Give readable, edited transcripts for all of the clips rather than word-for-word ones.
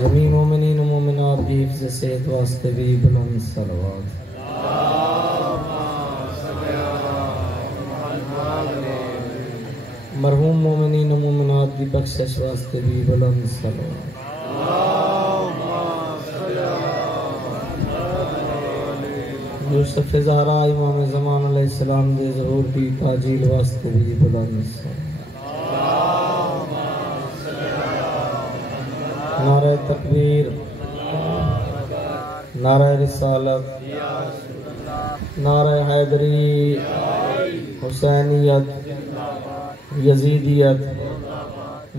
جمیع مومنین و مومنات کی حفظ صحت واسطے بھی بلند صلوات۔ مرحوم مومنین و مومنات کی بخشش واسطے بھی بلند صلوات۔ یوسف زہرا امام زمان علیہ السلام دے ظہور کی تاجیل واسطے بھی بلند صلوات۔ نعرہ تکبیر، نعرہ رسالت، نعرہ حیدری، حسینیت، یزیدیت،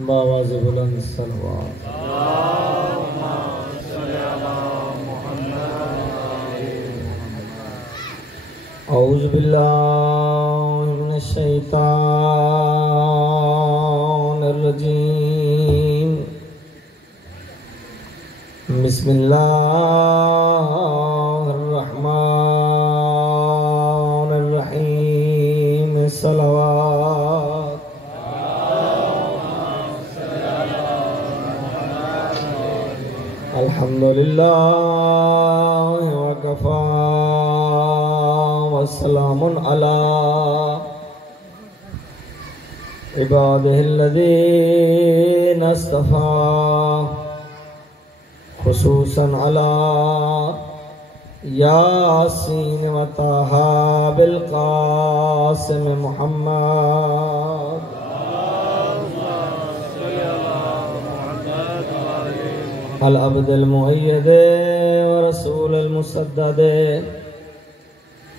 باواز بلند صلوات۔ اعوذ باللہ من الشیطان الرجیم، بسم اللہ الرحمن الرحیم، صلوات۔ الحمدللہ وکفا وسلام علی عبادہ الذین اصطفیٰ، خصوصاً علی یاسین و طٰہٰ بالقاسم محمد۔ العبد المؤید ورسول المسدد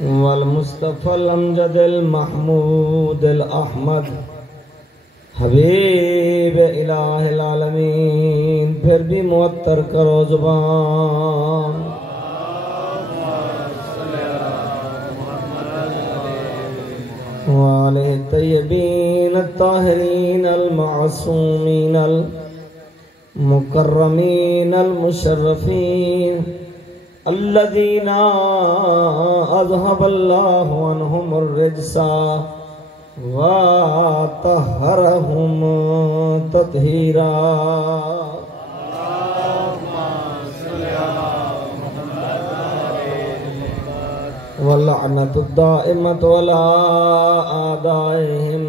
والمصطفى الامجد المحمود الاحمد، حبیب الہ العالمین، پھر بھی معطر کرو زبان۔ وآلہ الطیبین الطاہرین المعصومین المکرمین المشرفین، الذین اذهب اللہ عنہم الرجس وطہرہم تطہیرا۔ واللعنۃ الدائمۃ علی اعدائہم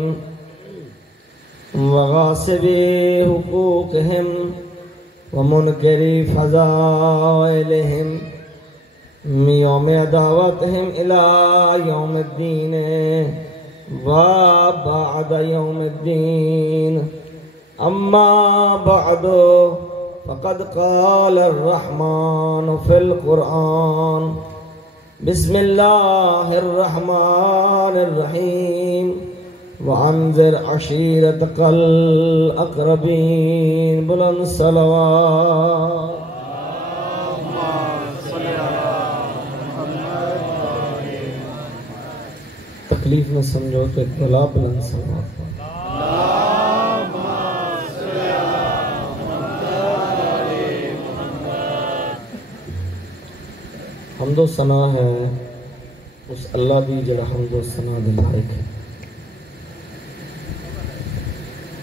وغاصبی حقوقہم ومنکری فضائلہم من یوم عداوتہم الی یوم الدین وبعد یوم الدین۔ اما بعد فقد قال الرحمن فی القرآن، بسم اللہ الرحمن الرحیم، وانذر عشیرتک الاقربین، بلند صلوات۔ تکلیف میں سمجھو کہ گلا بلند صلوات۔ حمد و ثنا ہے اس اللہ دی جڑا حمد و ثنا دے لائق ہے،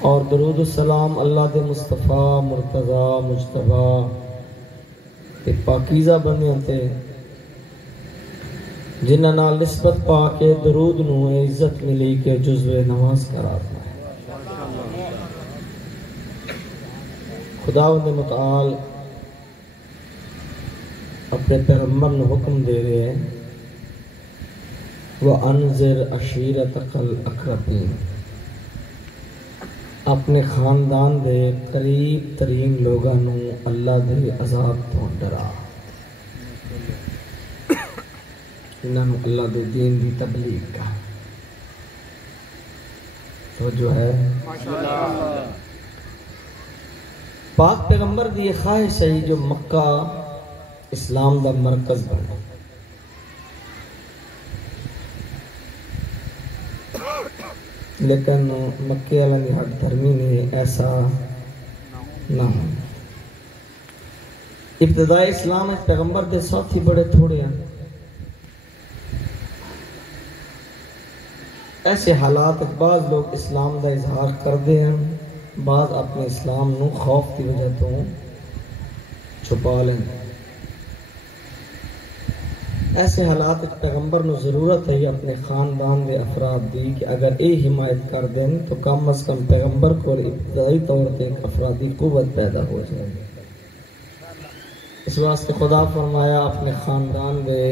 اور درود و سلام اللہ دے مصطفیٰ مرتضی مجتبیٰ تے پاکیزہ بندیاں تے جنہاں نال نسبت پا کے درود نو عزت ملی کے جزو نماز قرار ہے۔ خداوند متعال اپنے پیغمبر نے حکم دے رہے ہیں، وَأَنذِرْ عَشِيرَتَكَ الْأَقْرَبِينَ، اپنے خاندان دے قریب ترین لوگاں نو اللہ دے عذاب تو ڈرا، انہاں نو اللہ دے دین دی تبلیغ کا توجہ ہے۔ پاک پیغمبر دی یہ خواہش ہے جو مکہ اسلام دا مرکز بنے، لیکن مکے والا دی حق دھرمی نے ایسا نہ ہو۔ ابتدائی اسلام پیغمبر دے ساتھی بڑے تھوڑے ہیں، ایسے حالات بعض لوگ اسلام دا اظہار کردے ہیں، بعض اپنے اسلام نو خوف کی وجہ تو چھپا لیں. ایسے حالات پیغمبر نو ضرورت ہے اپنے خاندان دے افراد دی کہ اگر اے حمایت کر دیں تو کم از کم پیغمبر کو ابتدائی طور پہ ایک افرادی قوت پیدا ہو جائے. اس واسطے خدا فرمایا اپنے خاندان دے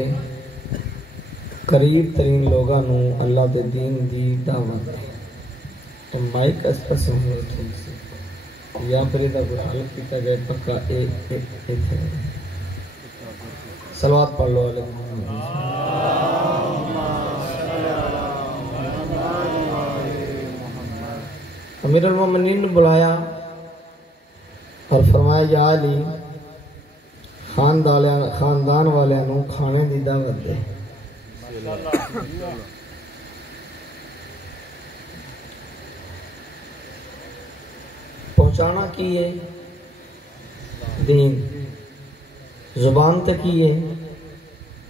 قریب ترین لوگاں نو اللہ دے دین دی دعوت دے. تو مائک اس پر سے ہوئے ٹھیک سے یا پھر ادھر کوئی حالت کیتا جائے پکا ایک ہے. صلوات پڑھ لو علیہ امیر المومنین نے بلایا اور فرمایا یا علی خاندان والے نو کھانے دی دعوت دے. پہنچانا کی ہے دین، زبان تے کی ہے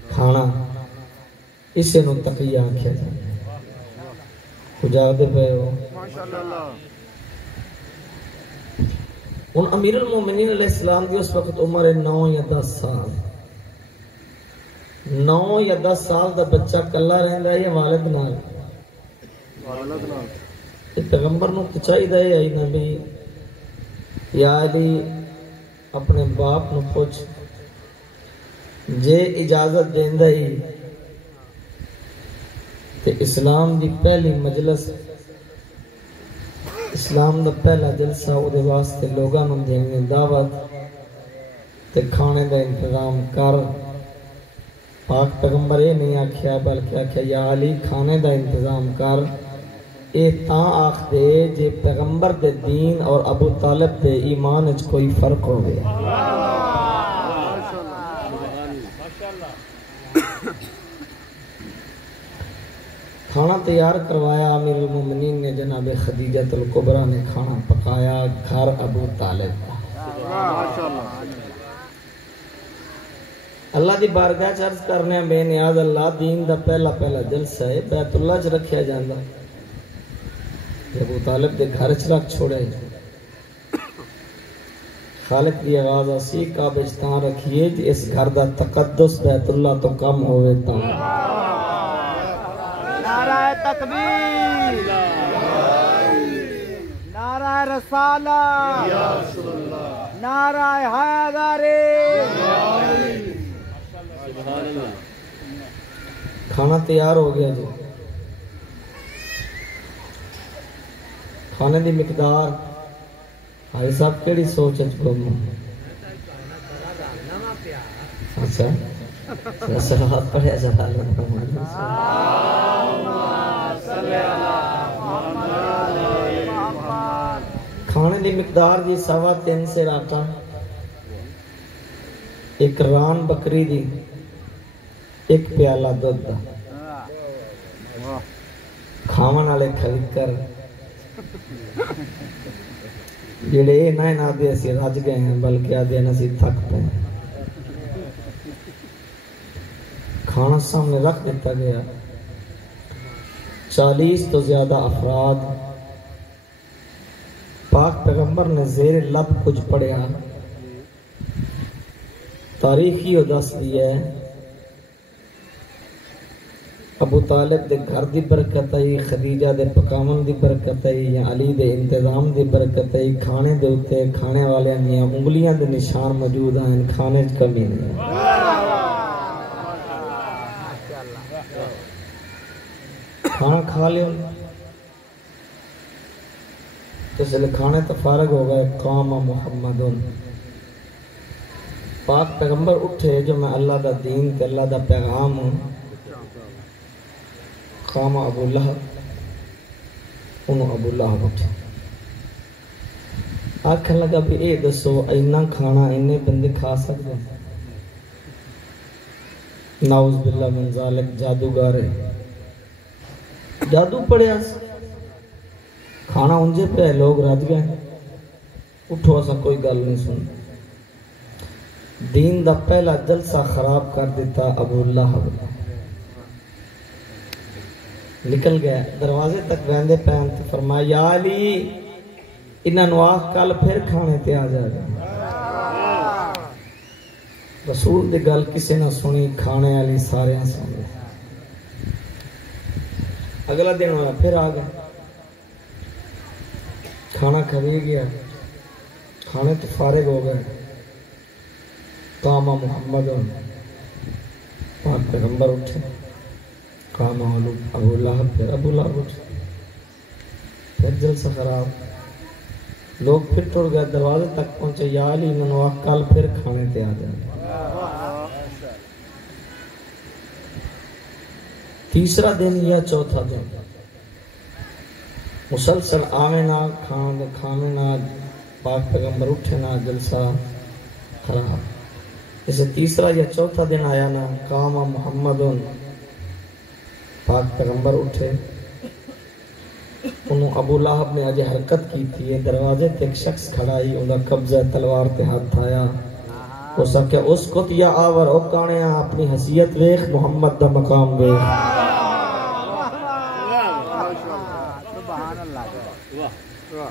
کھانا، اسے نو تقیہ آکھیا جائے. خجا دے پہ ہو ان امیر المومنین علیہ السلام دی اس وقت عمر 9 یا 10 سال 9 یا 10 سال دا بچہ کلا رہندا ہے یا والد نال؟ پیغمبر نو چاہیے ہے نبی یا علی اپنے باپ نو پوچھ جے اجازت دیندا ہی تے اسلام دی پہلی مجلس، اسلام دا پہلا جلسہ او دے واسطے لوگاں نوں دینے دعوت تے کھانے دا انتظام کر. پاک پیغمبر یہ نہیں آکھیا بلکہ آکھیا یا علی کھانے دا انتظام کر. اے تاں آکھ دے جے پیغمبر دے دین اور ابو طالب دے ایمان وچ کوئی فرق ہوے. کھانا تیار کروایا امیر المومنین نے جناب خدیجہ الکبریٰ نے کھانا پکایا گھر ابو طالب کا. اللہ دی بارگاہ چ عرض کرنے بے نیاز اللہ دین دا پہلا جلسہ ہے بیت اللہ چ رکھیا جاندا. ابو طالب دے گھر چ رکھ چھوڑے. خالق دی آواز اسی کعبہ رکھیے جی اس گھر دا تقدس بیت اللہ تو کم ہوئے تا. نعرہ تکبیر، نعرہ رسالت، نعرہ حیدری. کھانا تیار ہو گیا جی. کھانے دی مقدار بھائی صاحب کیڑی سوچ گم؟ اچھا صلوات پڑھیا جلال کھانے دی مقدار دی 3.25 سیر آٹا، 1 ران بکری دی، 1 پیالہ دودھ دا. کھاون والے خرید کر جڑے یہ نہ آدھے اسی رج گئے ہیں بلکہ آدھے اسی تھک پے. کھانا سامنے رکھ دیتا گیا. 40 تو زیادہ افراد. پاک پیغمبر نے زیر لب کچھ پڑھیا. تاریخی و دس دی ہے ابو طالب دے گھر دی برکت ہے، خدیجہ دے پکاون دی برکت ہے، یا علی دے انتظام دی برکت ہے. کھانے دے اتے کھانے والے دیاں انگلیاں دے نشان موجود ہیں. کھانے چ کمی نہیں. کھانا کھا لیا تو اس لئے کھانے تو فارغ ہو گئے. قام محمد، پاک پیغمبر اٹھے جو میں اللہ دا دین تے اللہ دا پیغام ہوں. قام ابو لہب، انہوں ابو لہب اٹھے. آکھن لگا بھی اے دسو اینا کھانا اینے بندے کھا سکتے ہیں؟ نعوذ باللہ من ذالک جادوگر ہے، جادو پڑیا. کھانا انجے پہ لوگ رج گئے. اٹھو اسا کوئی گل نہیں سن. دین دا پہلا جلسہ خراب کر دیتا ابو لہب. نکل گیا دروازے تک ویندے پین تے فرمایا یا علی انہاں نو آکھ کل پھر کھانے تے آ جا گا. رسول دی گل کسی نہ سنی، کھانے والی سارے سن لے۔ اگلا دن ہوا پھر آ گیا، کھانا کھوی گیا، کھانے تو فارغ ہو گئے۔ قام محمد پاک پیغمبر اٹھے، قام ابو لہب، پھر ابو لہب اٹھے، پھر جلسہ خراب، لوگ پھر ٹر گئے، دروازے تک پہنچے، یا علی منو کل پھر کھانے تے آ جائے۔ تیسرا دن یا چوتھا دن مسلسل آوے نہ کھانے نہ، پاک پیغمبر اٹھے نہ، جلسہ خراب۔ اسے تیسرا یا چوتھا دن آیا نا، قام محمد، پاک پیغمبر اٹھے، انہوں ابو لہب نے اجے حرکت کی تھی، دروازے تے ایک شخص کھڑائی، انہوں قبضہ تلوار تے ہاتھ آیا، وہ سب کہ اس کو تیا آور اوکانے اپنی حیثیت ویخ، محمد دا مقام ویخ۔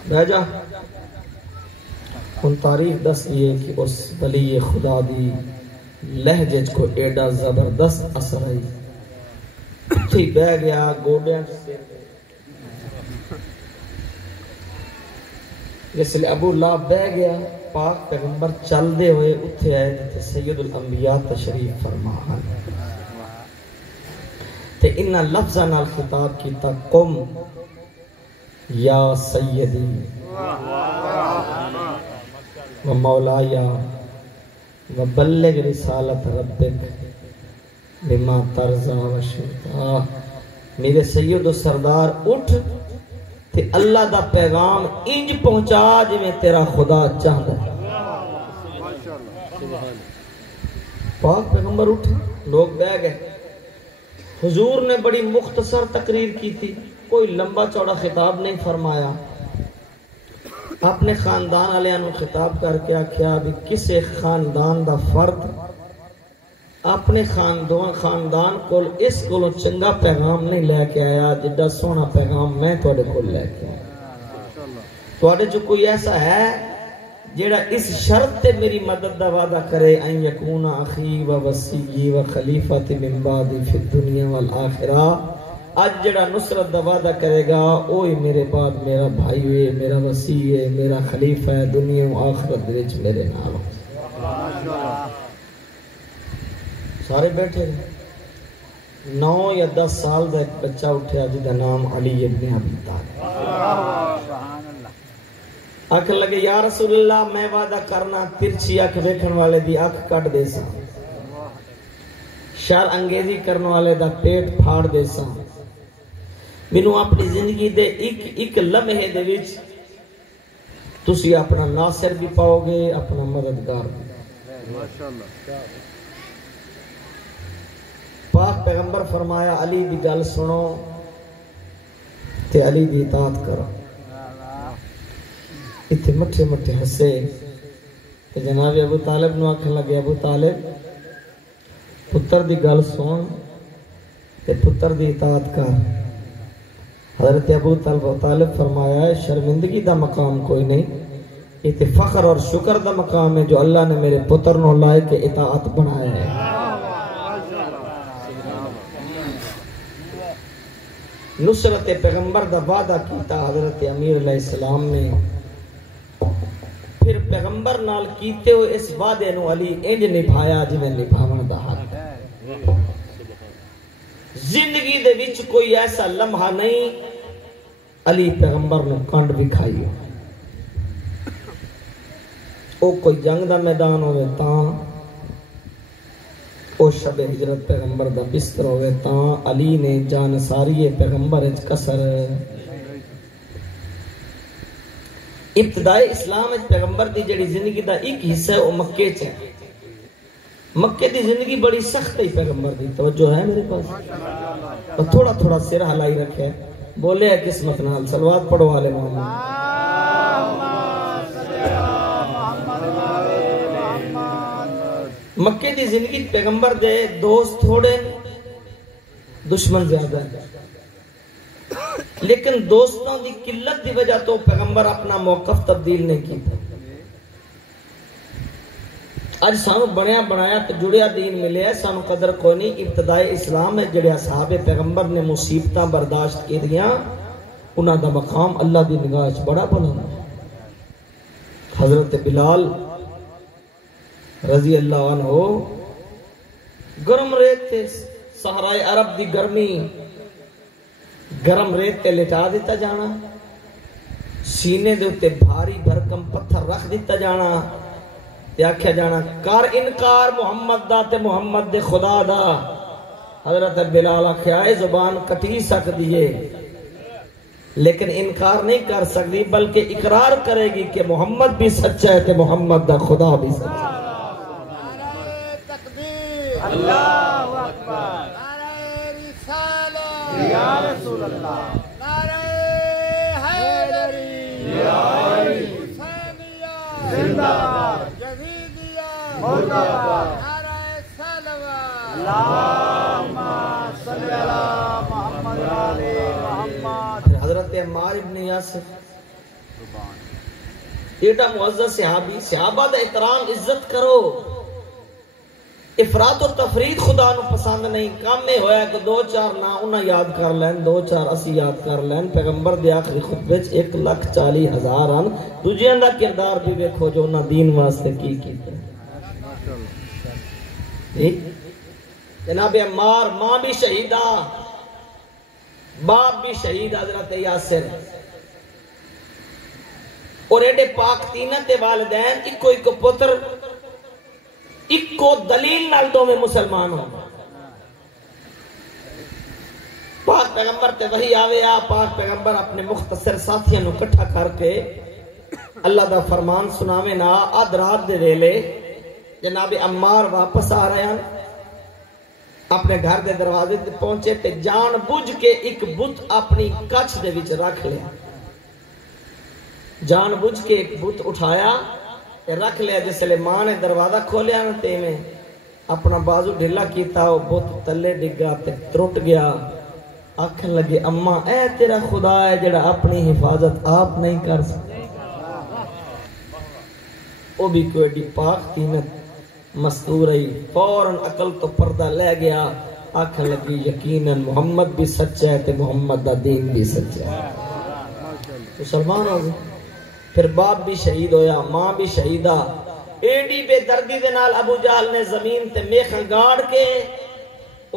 بھیجا ان تاریخ دس یہ کہ اس ولی خدا دی لہجے کو ایڈا زبردست اثر آئی، اٹھی بہ گیا، گوڑیاں سے جس لئے ابو لہب بہ گیا، پاک پیغمبر چل دے ہوئے اتھے آئے جتے سید الانبیاء تشریف فرمان تے انہا لفظہ نال خطاب کیتا، قم یا سیدی و مولایا و بلغ رسالت ربک بما ترضا و شرطا، میرے سید و سردار اٹھ تے اللہ دا پیغام انج پہنچا جی میں تیرا خدا چاہتا ہے۔ پاک پیغمبر اٹھے، لوگ بہ گئے، حضور نے بڑی مختصر تقریر کی تھی، کوئی لمبا چوڑا خطاب نہیں فرمایا، اپنے خاندان علیہ نے خطاب کر کے آکھیا بھی کسے خاندان دا فرد اپنے خاندان کو اس کو چنگا پیغام نہیں لے کے آیا جڈا سونا پیغام میں توڑے کو لے کے آیا۔ توڑے جو کوئی ایسا ہے جیڑا اس شرط تے میری مدد دا وعدہ کرے، ان یکون اخی و وصی و خلیفت من بعدی فی الدنیا والآخرہ، آج جڑا نصرت دا وعدہ کرے گا اوہی میرے بعد میرا بھائی ہے، میرا وصی ہے، میرا خلیفہ ہے، دنیا و آخرت وچ میرے نال۔ سارے بیٹھے رہے، 9 یا 10 سال دا ایک بچہ اٹھیا جدا نام علی ابن ابی طالب، آکھ لگے یا رسول اللہ میں وعدہ کرنا ترچی آنکھ ویکھن والے دی آنکھ کٹ دے سا، شر انگیزی کرنے والے دا پیٹ پھاڑ دے سا، مینوں اپنی زندگی دے ایک لمحے دے وچ تسی اپنا ناصر بھی پاؤ گے، اپنا مددگار بھی۔ پاک پیغمبر فرمایا علی دی گل سنو تے علی دی اطاعت کرو۔ اتنے مٹھے مٹھے ہسے کہ جناب ابو طالب نو آکھن لگے ابو طالب پتر دی گل سن تے پتر دی اطاعت کر۔ حضرت ابو طالب فرمایا ہے شرمندگی دا مقام کوئی نہیں، یہ تے فخر اور شکر دا مقام ہے جو اللہ نے میرے پتر نو لائے کے اطاعت بنایا ہے۔ نصرت پیغمبر دا وعدہ کیتا حضرت امیر علیہ السلام نے، پھر پیغمبر نال کیتے ہوئے اس وعدے نو علی انج نبھایا جنہیں نبھاون دا حق۔ زندگی دے وچ کوئی ایسا لمحہ نہیں علی پیغمبر نے کنڈ بھی کھائی ہو، او کوئی جنگ دا میدان ہوئے تاں، او شب ہجرت پیغمبر دا بستر ہوئے تاں علی نے جانساری پیغمبر اچ کسر۔ ابتدائی اسلام اچ پیغمبر دی جڑی زندگی دا ایک حصہ ہے وہ مکے چ ہے، مکے دی زندگی بڑی سخت ہے پیغمبر دی، توجہ ہے میرے پاس، اور تھوڑا تھوڑا سر ہلائی رکھے، بولے ہے قسمت نال، صلوات پڑھو والے محمد۔ مکے دی زندگی پیغمبر دے دوست تھوڑے، دشمن زیادہ ہے، لیکن دوستوں دی قلت دی وجہ تو پیغمبر اپنا موقف تبدیل نہیں کیتا۔ اج سانو بنیا بنایا تو جڑیا دین ملے ہے، سانو قدر کوئی نہیں۔ ابتدائے اسلام ہے جڑے اصحاب پیغمبر نے مصیبتاں برداشت کی دیاں، انہاں دا مقام اللہ دی نگاہ وچ بڑا بلند ہے۔ حضرت بلال رضی اللہ عنہ گرم ریت تے صحرائے عرب دی گرمی، گرم ریت تے لٹا دیتا جانا، سینے دے اتے بھاری بھرکم پتھر رکھ دیتا جانا تے آکھیا جانا کر انکار محمد دا تے محمد دے خدا دا۔ حضرت بلال آکھیا اے زبان کٹی سکدی ہے لیکن انکار نہیں کر سکتی، بلکہ اقرار کرے گی کہ محمد بھی سچا ہے تے محمد دا خدا بھی سچا ہے۔ نعرہ تکبیر، اللہ اکبر، نعرہ رسالت یا رسول اللہ، نعرہ حیدری یا علی، حسینیہ زندہ باد، یزیدیہ مرد آباد، نعرہ صلوات، اللہم صلی علی محمد علی محمد۔ حضرت عمار ابن یاسر ایڈا معزز صحابی، صحابہ دا احترام عزت کرو۔ افراط و تفرید خدا نو پسند نہیں، کام میں ہویا کہ دو چار نا انہاں یاد کر لین، دو چار اسی یاد کر لین۔ پیغمبر دے آخری خطبے 1,40,000 ان دوجیاں دا کردار بھی ویکھو جو انہاں دین واسطے کی کیتا ہے۔ جناب عمار ماں بھی شہیدہ، باپ بھی شہید حضرت یاسر، اور ایڈے پاک تینت والدین، ایکو پتر، ایکو دلیل نال دو میں مسلمان ہوں۔ پاک پیغمبر تے وہی آوے آ، پاک پیغمبر اپنے مختصر ساتھیاں نو کٹھا کر کے اللہ دا فرمان سناوے نا۔ آدھ رات دے ویلے جناب عمار واپس آ رہے ہیں، اپنے گھر دے دروازے تے پہنچے تے جان بوجھ کے ایک بت اپنی کچھ دے وچ رکھ لیا، جان بوجھ کے ایک بت اٹھایا تے رکھ لیا۔ جس لئے ماں نے دروازہ کھولیا نا تے میں اپنا بازو ڈھلا کیتا، وہ بت تلے ڈگا تے ٹرٹ گیا۔ آکھن لگے اماں اے تیرا خدا ہے جڑا اپنی حفاظت آپ نہیں کر سکتا۔ وہ بھی کوئی ڈی پاک تینت مستور رہی، فوراً عقل تو پردہ لے گیا، آکھن لگی یقیناً محمد بھی سچا ہے تے محمد دا دین بھی سچا ہے۔ مسلمان ہو گئے۔ پھر باپ بھی شہید ہویا، ماں بھی شہیدہ۔ ایڈی بے دردی دے نال ابو جہل نے زمین تے میخاں گاڑ کے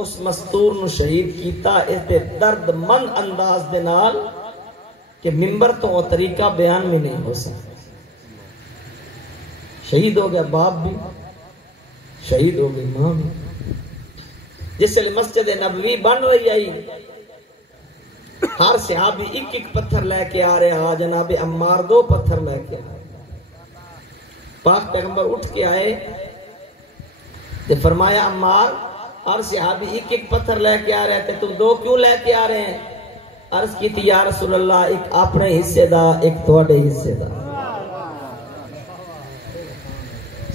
اس مستور نو شہید کیتا، اس دے درد مند انداز دے نال کہ منبر تو وہ طریقہ بیان میں نہیں ہو سکتا۔ شہید ہو گیا باپ بھی، شہید ہو گئی ماں بھی۔ جس لئے مسجد نبوی بن رہی آئی، ہر صحابی ایک ایک پتھر لے کے آ رہے ہیں، جناب عمار 2 پتھر لے کے آئے۔ پاک پیغمبر اٹھ کے آئے تے فرمایا عمار ہر صحابی ایک ایک پتھر لے کے آ رہے تھے، تم 2 کیوں لے کے آ رہے ہیں؟ عرض کی تھی یا رسول اللہ ایک اپنے حصے دا ایک تواڈے حصے دا۔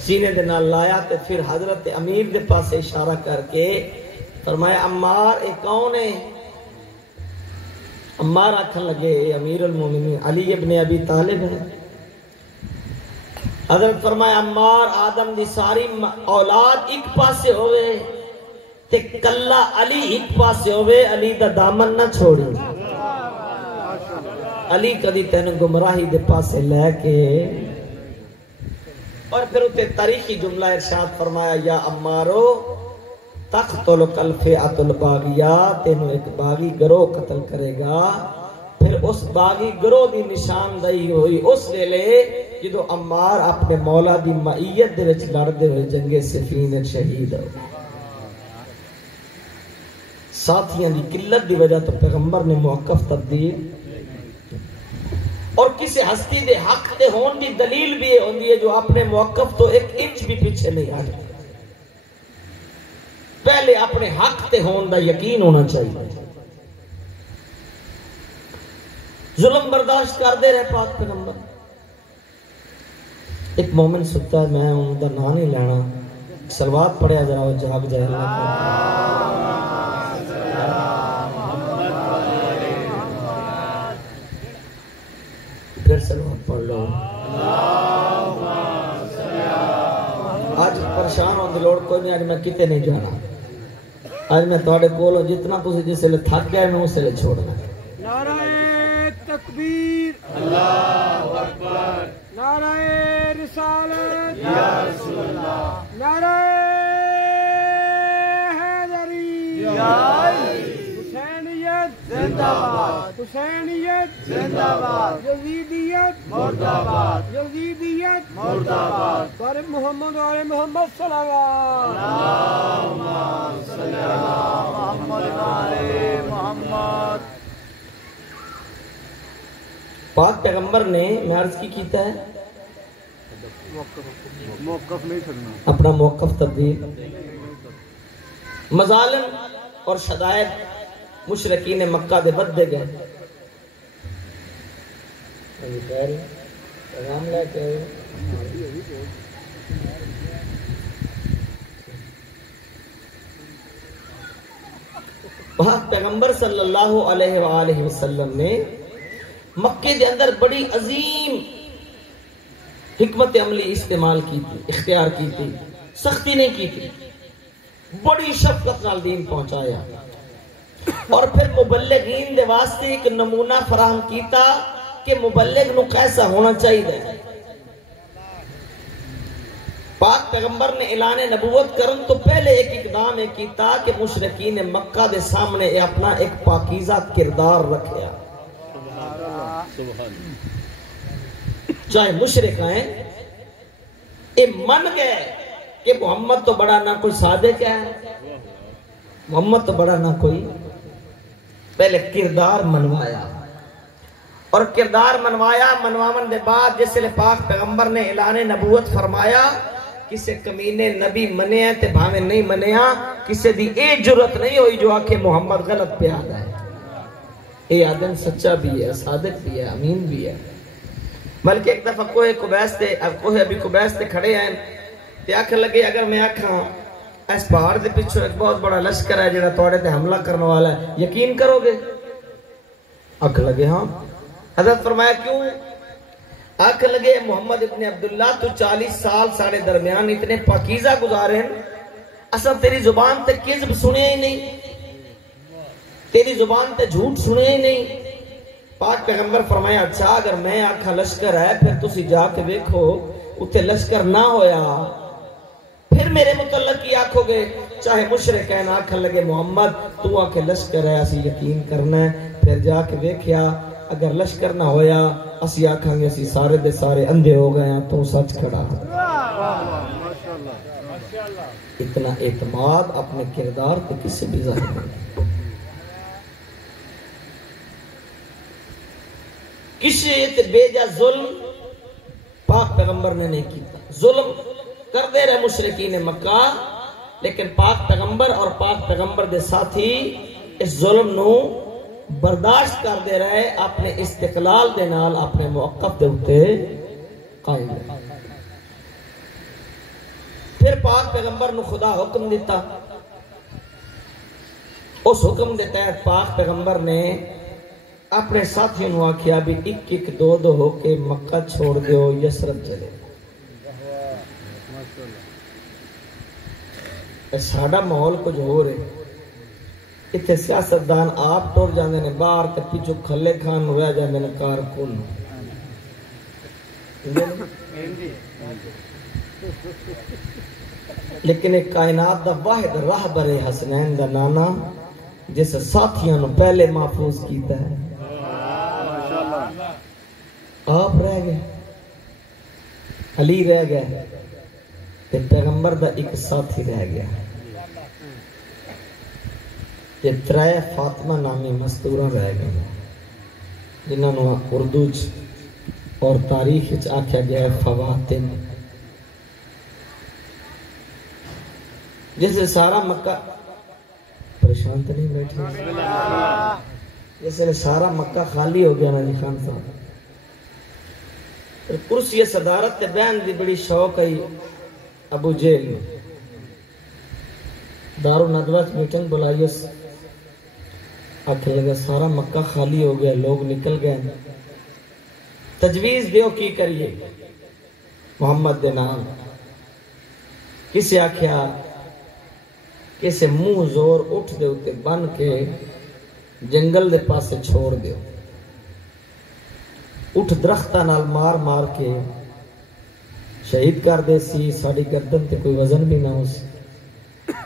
سینے دے نال لایا تے پھر حضرت امیر دے پاس اشارہ کر کے فرمایا عمار اے کون ہے؟ عمار آکھن لگے امیر المومنین علی ابن ابی طالب ہے۔ حضرت فرمایا عمار آدم دی ساری اولاد ایک پاسے ہوئے تے کلا علی ایک پاسے ہوئے، علی دا دامن نہ چھوڑی، علی کدی تینوں گمراہی دے پاسے لے کے۔ اور پھر اتے تاریخی جملہ ارشاد فرمایا یا عمارو تقتلک الفئۃ الباغیہ، تینوں ایک باغی گروہ قتل کرے گا۔ پھر اس باغی گروہ دی نشاندہی ہوئی اس ویلے جدو عمار اپنے مولا دی معیت دے وچ لڑدے ہوئے جنگ صفین شہید ہو۔ ساتھیاں دی قلت دی وجہ تو پیغمبر نے موقف تبدیل، اور کسی ہستی دے حق تے ہون دی دلیل بھی ہوندی ہے جو اپنے موقف تو 1 انچ بھی پیچھے نہیں ہٹے۔ پہلے اپنے حق تے ہون دا یقین ہونا چاہیے۔ ظلم برداشت کر دے رہے پاک پیغمبر۔ ایک مومن ستا ہے، میں ان دا نام نہیں لینا، صلوات پڑھے ذرا وہ جاگ جائے اللہ پھر صلوات پڑھ لو۔ آج پریشان ہونے کی لوڑ کوئی نہیں، آج میں کتے نہیں جانا، آج میں تھوڑے کولوں جتنا تسی جس لئے تھک گئے میں اس لئے چھوڑنا۔ نعرہ تکبیر، اللہ اکبر، نعرہ رسالت، یا رسول اللہ، نعرہ حیدری، یا حسینیت زندہ باد، حسینیت زندہ باد، یزیدیت مرد آباد، یزیدیت مرد آباد، بارے محمد آل محمد صلوات، اللہم صلی اللہ محمد آل محمد۔ پاک پیغمبر نے میں عرض کی کیتا ہے موقف نہیں چھڑنا، اپنا موقف تبدیل، مظالم اور شدائد مشرکین مکہ دے بد دے گئے، پیغام لے کے پاک پیغمبر صلی اللہ علیہ وآلہ وسلم نے مکے دے اندر بڑی عظیم حکمت عملی استعمال کی تھی، اختیار کی تھی، سختی نہیں کی تھی، بڑی شفقت نال دین پہنچایا، اور پھر مبلغین دے واسطے ایک نمونہ فراہم کیتا کہ مبلغ نو کیسا ہونا چاہیے۔ پاک پیغمبر نے اعلان نبوت کرن تو پہلے ایک اقدام کیتا کہ مشرکین مکہ دے سامنے اپنا ایک پاکیزہ کردار رکھیا، چاہے مشرک آئیں یہ من گئے کہ محمد تو بڑا نہ کوئی صادق ہے، محمد تو بڑا نہ کوئی، پہلے کردار منوایا، اور کردار منواون دے بعد جس لئے پاک پیغمبر نے اعلان نبوت فرمایا، کسے کمینے نبی منے ہیں تے بھاویں نہیں منے ہیں، کسے دی اے جرت نہیں ہوئی جو آکے محمد غلط پہ آدھا ہے، اے آدم سچا بھی ہے، صادق بھی ہے، امین بھی ہے۔ بلکہ ایک دفعہ کوہ ابی قبیس تے کھڑے ہیں تے آکھن لگے اگر میں آکھاں اس پہاڑ دے پیچھے ایک بہت بڑا لشکر ہے جڑا توڑے تے حملہ کرنے والا ہے، یقین کرو گے؟ آکھن لگے ہاں۔ حضرت فرمایا کیوں؟ آکھن لگے محمد ابن عبداللہ تو 40 سال ساڑھے درمیان اتنے پاکیزہ گزارے ہیں، اصلا تیری زبان تے کذب سنے ہی نہیں، تیری زبان تے جھوٹ سنے ہی نہیں۔ پاک پیغمبر فرمایا اچھا اگر میں آکھا لشکر ہے پھر تسی جا کے دیکھو اتنے لشکر نہ ہویا، پھر میرے متعلق کی آکھو گے؟ چاہے مشرکین آکھن لگے محمد تو آکھے لشکر ہے اسی یقین کرنا ہے، پھر جا کے دیکھیا اگر لشکر نہ ہویا اسی آکھاں گے اسی سارے دے سارے اندھے ہو گئے ہیں، تو سچ کھڑا۔ اتنا اعتماد اپنے کردار پہ کسی بھی ظاہر نہیں، کسی بے جا ظلم پاک پیغمبر نے نہیں کیتا، ظلم کر دے رہے مشرکین مکہ، لیکن پاک پیغمبر اور پاک پیغمبر دے ساتھی اس ظلم نو برداشت کر دے رہے، اپنے استقلال دے نال اپنے موقف دے ہوتے قائم ہے۔ پھر پاک پیغمبر نو خدا حکم دیتا، اس حکم دے تحت پاک پیغمبر نے اپنے ساتھیوں نو آکھیا بھی ایک ایک دو دو ہو کے مکہ چھوڑ دیو، یسرب چلے۔ ساڑا ماحول کچھ ہو رہے، اتھے سیاستدان آپ ٹور جاندے نے باہر تے پیچھو کھلے کھان رہ جاندے نے کارکن، لیکن ایک کائنات دا واحد راہبر حسنین دا نانا جس ساتھیاں نو پہلے محفوظ کیتا ہے، آپ رہ گئے، علی رہ گئے، تے پیغمبر دا ایک ساتھی رہ گیا، تے ترائے فاطمہ نامی مستورہ رہ گئے، جنہاں نو اردو اور تاریخ آکھیا گیا ہے فواتن، جیسے سارا مکہ پریشان تو نہیں بیٹھے، جیسے سارا مکہ خالی ہو گیا نا جی خان صاحب، کرسی صدارت تے بہن دی بڑی شوق ہے ابو جیل میں، دارو ندوہ میٹنگ بلائیس، آکھے لگا سارا مکہ خالی ہو گیا، لوگ نکل گئے، تجویز دیو کی کریے محمد دے نام، کسے آکھیا کسے منہ زور اٹھ دے اتے بن کے جنگل دے پاسے چھوڑ دیو، اٹھ درختہ نال مار مار کے شہید کر دے سی، ساڑی گردن تے کوئی وزن بھی نہ ہو سی۔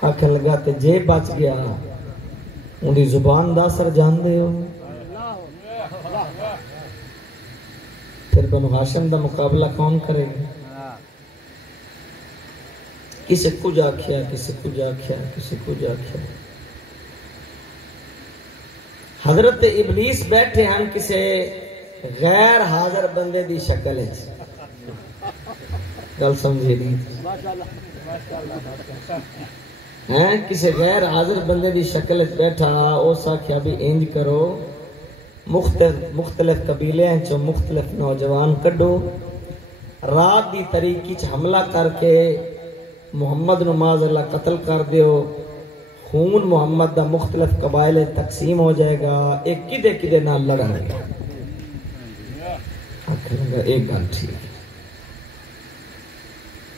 آکھے لگا تے جے بچ گیا ان دی زبان دا اثر جان دے ہو، پھر بنو ہاشم دا مقابلہ کون کرے گا؟ کسے کچھ آکھیا، کسے کچھ آکھیا، کسے کچھ آکھیا۔ حضرت ابلیس بیٹھے ہیں کسے غیر حاضر بندے دی شکل ہے، گل سمجھے نہیں ہیں، کسے غیر حاضر بندے دی شکل ہے بیٹھا، او ساکھیا بھی انج کرو، مختلف قبیلے ہیں چو مختلف نوجوان کڈو، رات دی طریقی چ حملہ کر کے محمد نماز اللہ قتل کر دیو، خون محمد دا مختلف قبائل تقسیم ہو جائے گا، ایک کدے کدے نہ لڑن گا۔ ایک گل ٹھیک۔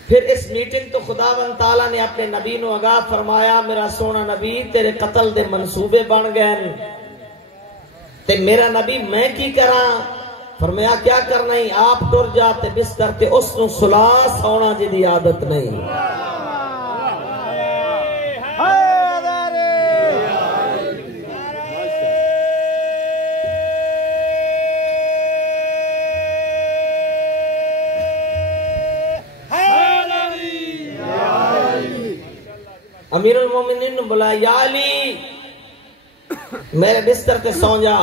پھر اس میٹنگ تو خداوند تعالیٰ نے اپنے نبی نو آگاہ فرمایا، میرا سونا نبی تیرے قتل دے منصوبے بن گئے، تے میرا نبی میں کی کراں؟ فرمایا کیا کرنا ہی، آپ ٹر جاتے بستر تے اس نو سلاس ہونا جی دی عادت نہیں۔ امیر المومنین نے بولا یا علی میرے بستر تے سو جا۔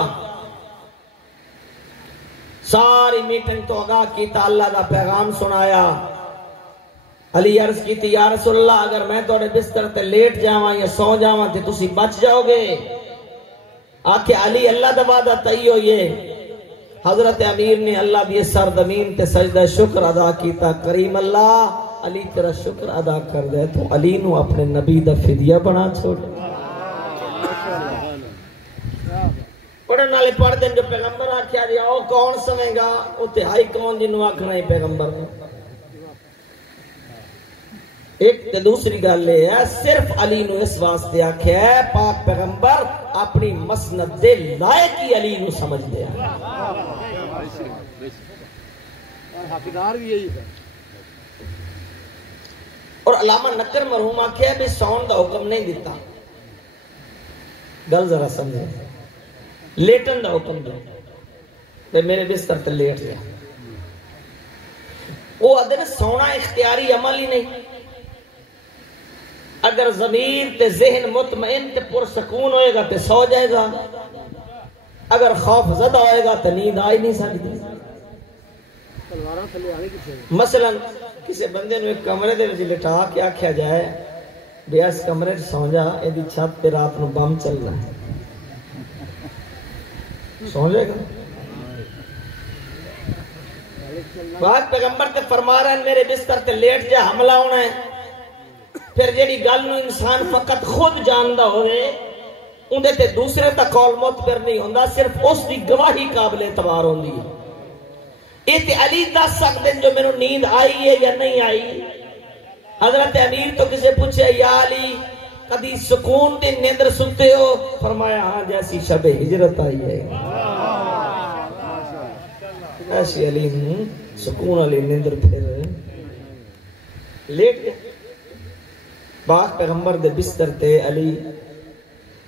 ساری میٹنگ تو آگاہ کیتا، اللہ دا پیغام سنایا۔ علی عرض کی تھی یا رسول اللہ اگر میں توڑے بستر تے لیٹ جاواں یا سو جاواں تے تسی بچ جاؤ گے؟ آکھے علی اللہ دا وعدہ تئی ہوئے۔ حضرت امیر نے اللہ دی سردمین تے سجدہ شکر ادا کیتا، کریم اللہ علی تیرا شکر ادا کر دے، تو علی نو اپنے نبی دا فدیہ بنا چھوڑ۔ پڑھن والے پڑھ دیں جو پیغمبر آکھیا دیا او کون سمیں گا، او تہائی کون جنوں آکھنا ہی پیغمبر نے۔ ایک تے دوسری گل ہے صرف علی نو اس واسطے آکھیا ہے پاک پیغمبر اپنی مسند دے لائق ہی علی نو سمجھ دیا۔ حقدار بھی یہی ہے۔ اور علامہ نکر مرحوم آکھیا بھی سون دا حکم نہیں دیتا، گل ذرا سمجھے، لیٹن دا حکم دو، تے میرے بستر تے لیٹ گیا۔ وہ ادھر سونا اختیاری عمل ہی نہیں، اگر ضمیر تے ذہن مطمئن تے پرسکون ہوئے گا تے سو جائے گا، اگر خوف زدہ ہوئے گا تے نیند آئی نہیں سکتی۔ مثلا کسی بندے نو ایک کمرے دے وچ لٹا کے آکھیا جائے بے اس کمرے وچ سو جا، ایدی چھت تے رات نو بم چلنا ہے، سو جائے گا؟ پاک پیغمبر تے فرما رہے ہیں میرے بستر تے لیٹ جا، حملہ ہونا ہے۔ پھر جیڑی گل نو انسان فقط خود جاندا ہوئے اندے تے دوسرے تا قول معتبر نہیں ہوندا، صرف اس دی گواہی قابل اعتبار ہوندی ہے۔ یہ تے علی دس سکتے جو میرے نیند آئی ہے یا نہیں آئی۔ حضرت امیر تو کسے پوچھے یا علی کدی سکون دے نیندر سنتے ہو؟ فرمایا ہاں جیسی شب ہجرت آئی ہے، ایسی علی سکون علی نیندر پھر لیٹ گئے۔ پاک پیغمبر دے بستر تے علی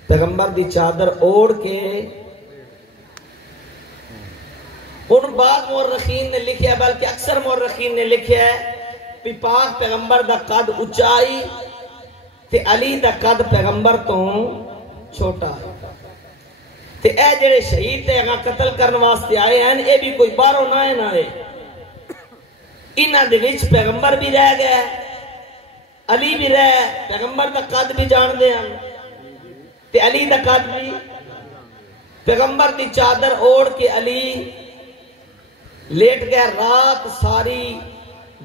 پیغمبر دی چادر اوڑ کے، ان بعض مورخین نے لکھیا بلکہ اکثر مورخین نے لکھیا ہے کہ پاک پیغمبر دا قد اونچائی تے علی دا قد پیغمبر تو چھوٹا ہے، تے اے جڑے شہید تے اگاں قتل کرنے واسطے آئے ہیں اے بھی کوئی باہروں نہ ہے نہ ہے، انہاں دے وچ پیغمبر بھی رہ گیا، علی بھی رہ، پیغمبر دا قد بھی جان دے ہیں تے علی دا قد بھی۔ پیغمبر دی چادر اوڑ کے علی لیٹ گئے، رات ساری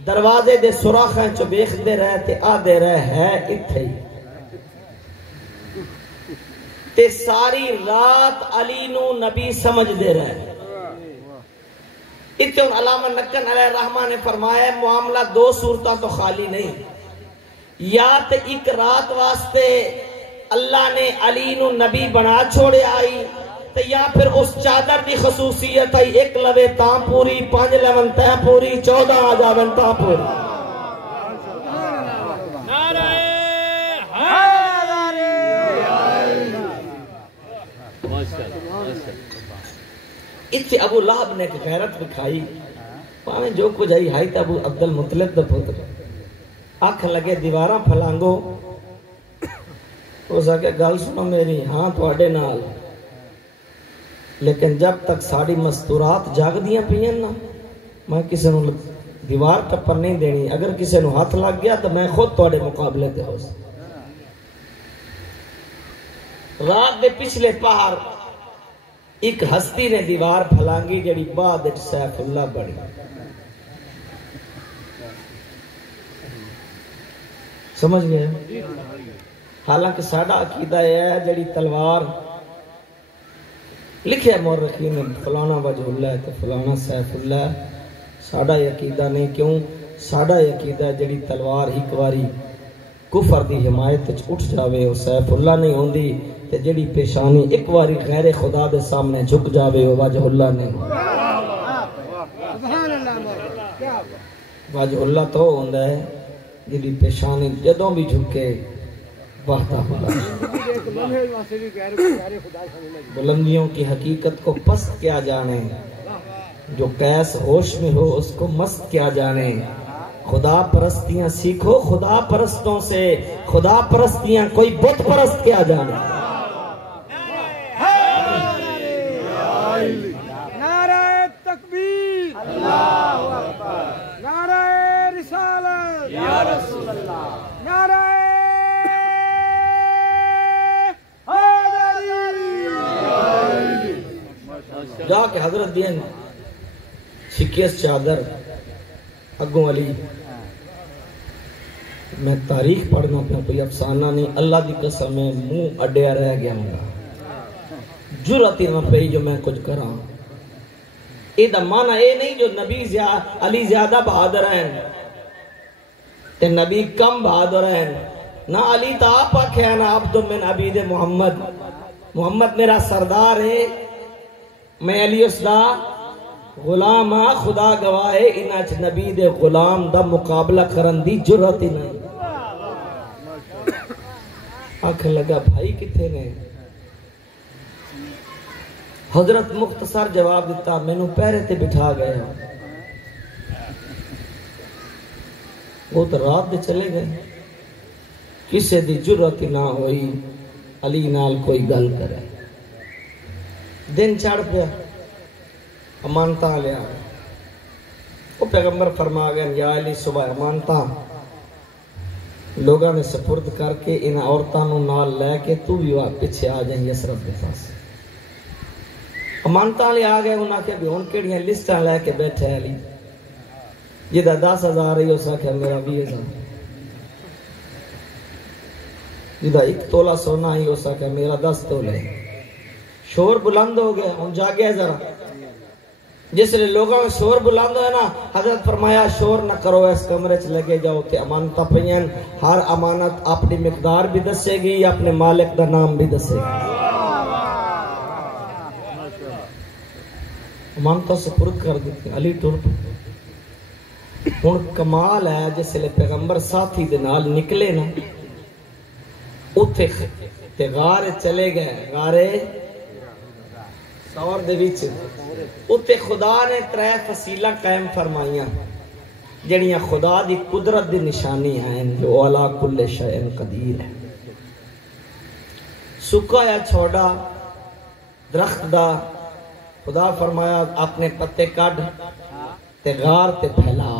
دروازے دے سوراخاں چو ویکھدے رہے تے آدھے رہے ہے اتھے ہی، تے ساری رات علی نو نبی سمجھ دے رہے۔ اتنے علامہ نکن علیہ الرحمہ نے فرمایا معاملہ دو صورتوں تو خالی نہیں، یا تے ایک رات واسطے اللہ نے علی نو نبی بنا چھوڑے آئی تے یا پھر اس چادر دی خصوصیت ہے ایک لوے تاں پوری 5 لون تاں پوری 14 آ جاون تاں پوری اتھے ابو لہب نے غیرت دکھائی پاویں جو کچھ آئی ہائی تا ابو عبد المطلب دا پتر آنکھ لگے دیواراں پھلانگو اس آگے گل سنو میری ہاں تواڈے نال لیکن جب تک ساڑی مستورات جاگ دیاں پئیں نا میں کسی نو دیوار ٹپر نہیں دینی اگر کسی نو ہاتھ لگ گیا تو میں خود تواڈے مقابلے تے ہو رات دے پچھلے پہر ایک ہستی نے دیوار پھلانگی جڑی بعد سیف اللہ بڑی سمجھ گئے حالانکہ ساڑا عقیدہ ہے جڑی تلوار لکھے مورخین نے فلانا وجہ اللہ ہے تو فلانا سیف اللہ ہے ساڑا عقیدہ نہیں کیوں ساڑا عقیدہ جڑی تلوار ایک واری کفر دی حمایت اٹھ جاوے وہ سیف اللہ نہیں ہوندی تے جڑی پیشانی ایک واری غیر خدا دے سامنے جھک جاوے وہ وجہ اللہ نہیں وجہ اللہ تو ہوندہ ہے جڑی پیشانی جدوں بھی جھکے وحدہ خدا بلندیوں کی حقیقت کو پست کیا جانے جو قیس ہوش میں ہو اس کو مست کیا جانے خدا پرستیاں سیکھو خدا پرستوں سے خدا پرستیاں کوئی بت پرست کیا جانے نعرہ تکبیر اللہ اکبر نعرہ رسالت یا رسول اللہ نعرہ جا کہ حضرت دین سکیس چادر اگوں علی میں تاریخ پڑھنا پہ کوئی افسانہ نہیں اللہ دی قسم میں منہ اڈیا رہ گیا ہوں جرأت نہ پئی جو میں کچھ کراں اے دا معنی اے نہیں جو نبی علی زیادہ بہادر ہیں تے نبی کم بہادر ہیں نہ علی تا آپ آکھے ہیں نا عبد من عبید محمد محمد میرا سردار ہے میں علی اس دا غلام خدا گواہے اناچ نبی دے غلام دا مقابلہ کرن دی جرأت ہی نہیں آنکھ لگا بھائی کتھے نے حضرت مختصر جواب دیتا میں نو پیرے تے بٹھا گیا وہ تو رات دے چلے گئے کسے دی جرأت نہ ہوئی علی نال کوئی گل کرے دن چڑھ پیا امانتاں لیا وہ پیغمبر فرما گئے یا علی صبح امانتاں لوگاں نے سپرد کر کے ان عورتانوں نال لے کے تو بھی پیچھے آ جائیں یسرف کے پاس امانتاں لے آ گئے انہاں کے بھی ان کیڑیاں لسٹاں لے کے بیٹھے علی جدہ 10,000 رہی ہو سکے میرا 20,000 جدہ 1 تولہ سونا ہی ہو سکے میرا 10 تولے شور بلند ہو گیا ہم جاگے ذرا جس لئے لوگوں میں شور بلند ہے نا حضرت فرمایا شور نہ کرو اس کمرے چ لگے جاؤ تے امانتہ پئین ہر امانت اپنی مقدار بھی دسے گی یا اپنے مالک دا نام بھی دسے گی امانتوں سے پرد کر دیتے علی ٹر ہن کمال ہے جس لئے پیغمبر ساتھی دے نال نکلے نا اتھے تے غار چلے گئے غارے سور دے بیچ اتے خدا نے 3 فصیلہ قائم فرمائیاں جنیاں خدا دی قدرت دی نشانی ہیں جو علا کل شیء قدیر ہے سکا یا چھوڑا درخت دا خدا فرمایا اپنے پتے کڈ تے غار تے پھیلا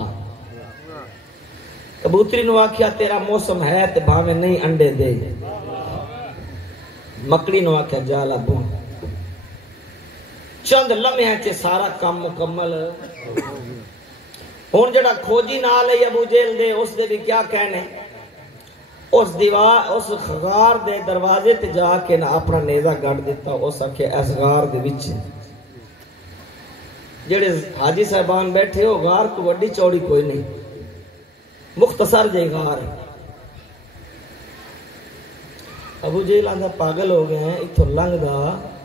کبوتری نو آکھیا تیرا موسم ہے تے بھاویں نہیں انڈے دے مکڑی نو آکھیا جالا بون چند لمحے چے سارا کام مکمل ہون جڑا کھوجی نال ہے ابو جیل دے اس دے بھی کیا کہنے اس دیوار اس غار دے دروازے تے جا کے نہ اپنا نیزہ گڑ دیتا اس آکھے اس غار دے وچ جڑے حاجی صاحبان بیٹھے ہو غار کو وڈی چوڑی کوئی نہیں مختصر جے غار ابو جہل آندا پاگل ہو گئے ہیں اتھوں لنگدا